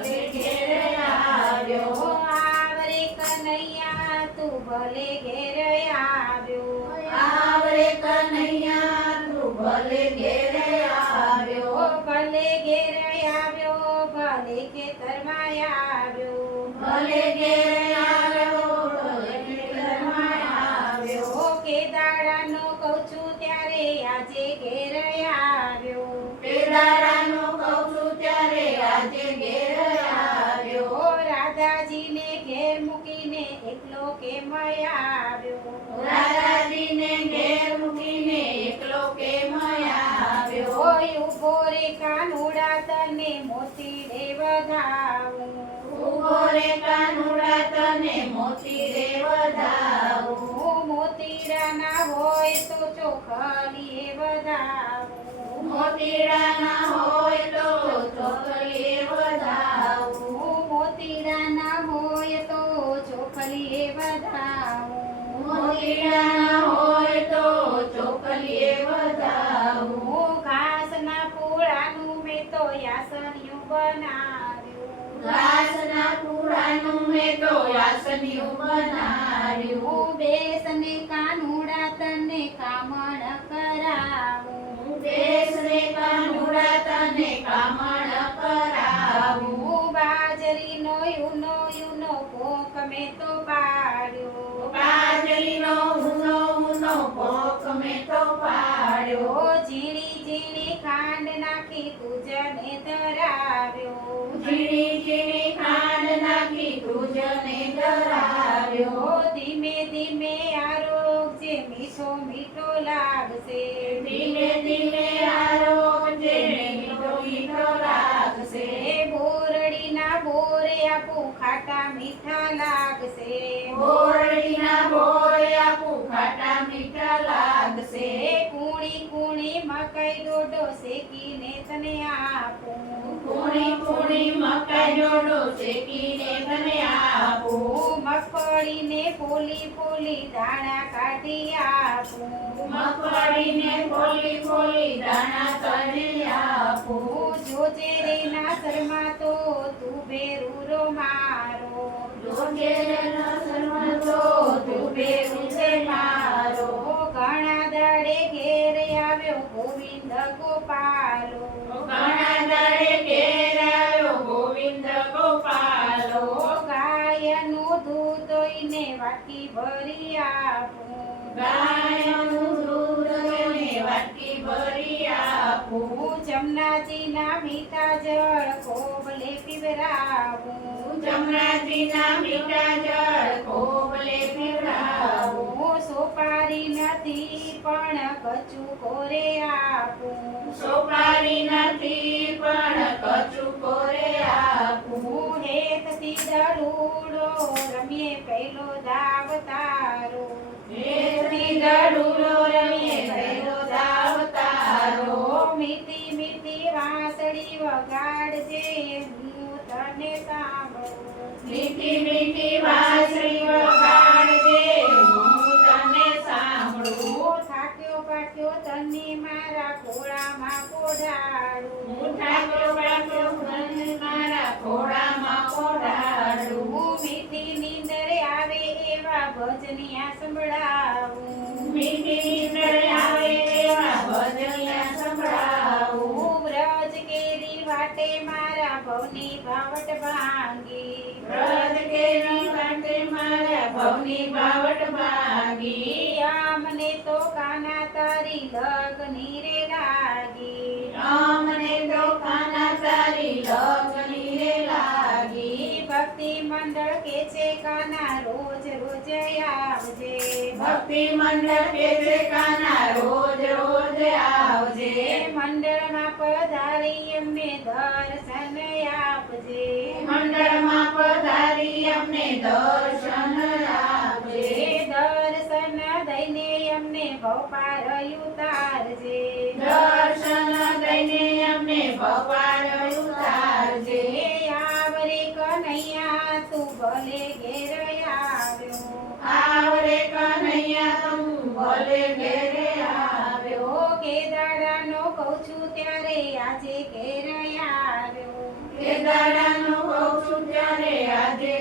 ભલે ઘેર આવ્યો આવરે કનૈયા તું ભલે ઘેર આવ્યો આવરે કનૈયા તું ભલે ઘેર આવ્યો ભલે ઘેર આવ્યો ભલે ખેતરમાં આવ્યો ભલે ઘેર આવ્યો ભલે ખેતરમાં આવ્યો કે દાડાનો કહું છું ત્યારે આજે ઘેર આવ્યો કેદારાનો કહું છું ત્યારે આજે ઘેર આવ્યો રાધાજીને ઘેર મૂકીને એકલો કેમ આવ્યો રાધાજીને ઘેર મૂકીને એકલો કેમ આવ્યો ઉભો રે કાનુડા તને મોતીડે વધાવું ઉભો રે કાનુડા તને મોતીડે વધાવું મોતીડા ના હોય તો ચોખલીએ વધાવું મોતીડા ના હોય તો ચોખલીએ વધાવું મોતીડા ના હોય તો ચોખલીએ વધાવું મોતીડા ના હોય તો ચોખલીએ વધાવું ઘાસના પૂળાનું મેં તો યાસણિયું બનાવ્યું ઘાસના પૂળાનું મેં તો વાસણિયું બનાવ્યું બેસને કાનુડા તને કામણ કરાવું બેસને કાનુડા તને કામણ કરાવું બાજરીનો યુનો પોક મેં તો પાડ્યો બાજરીનો ઊનો પોક મેં તો પાડ્યો ઝીણી ઝીણી ખાંડ નાખી તુજને ધરાવ્યો ઝીણી ઝીણી ખાંડ નાખી તુજને ધરાવ્યો ધીમે ધીમે આરોગજે મીઠો મીઠો લાગશે ધીમે ધીમે આરોગજે મીઠો મીઠો લાગશે બોરડીના બોરે આપું ખાટા મીઠા લાગશે બોરડીના બોરે આપું ખાટા મીઠા લાગશે કુણી કુણી મકાઈ ડોડો શેકીને તને આપું કુણી કુણી મકાઈ ડોડો શેકીને તને આપું મગફળીને પોલી પોલી દાણા કાઢી આપું મગફળીને પોલી પોલી દાણા કાઢી આપું જોજે રે ના શર્મા તો તું બેરુરો મારો જોજે રે ના શર્મા તો તું બેરું છે મારો ઘણા દાડે ઘેર આવ્યો ગોવિંદ ગોપાલો ઘણા દાડે ઘેર આવ્યો ગોવિંદ ગોપાલો ગાયનું દૂધ દોઈને વાટકી ભરી આપું ગાયનું દૂધ દોઈને વાટકી ભરી આપું જમનાજીના મીઠા જળ કોબલે પીવરાવું જમનાજીના મીઠા જળ કોબલે પીવડાવું સોપારી નથી પણ કચું કોરે આપું સોપારી નથી પણ કચું કોરે આપું હેતથી દડુડો રમીએ પહેલો દાવ તારો હેતથી દડુડો રમીએ પહેલો દાવ તારો મીઠી મીઠી વાંસળી વગાડજે હું તને સાંભળું મીઠી મીઠી વાંસળી વગાડજે હું તને સાંભળું થાક્યો પાક્યો તને મારા ખોળામાં પોઢાડું હું ઠાક્યો પાક્યો તને મારા ખોળામાં પોઢાડું મીઠી નીંદર આવે એવા ભજનિયા સંભળાવું મીઠી નીંદર આવે એવા ભજનિયા સંભળાવું વ્રજ કેરી વાટે મારા ભવની ભાવટ ભાંગી વ્રજ કેરી વાટે મારા ભવની ભાવટ ભાંગી અમને તો કાના તારી લગની રે લાગી અમને તો કાના તારી લગની રે લાગી ભક્તિ મંડળ કે છે કાના રોજ રોજ આવજે ભક્તિ મંડળ કે છે કાના રોજ રોજ આવજે મંડળમાં પધારી અમને દર્શન આપજે મંડળમાં પધારી અમને દર્શન આપજે દર્શન દઈને અમને ભવપાર ઉતારજે દર્શન દઈને અમને ભગવાન ઉતારજે આવરે કનૈયા તું ભલે ઘેર આવ્યો આવરે કનૈયા તું ભલે ઘેરે આવ્યો કે દાડાનો કહું છું ત્યારે આજે ઘેર આવ્યો એ દાડાનો કહું છું ત્યારે આજે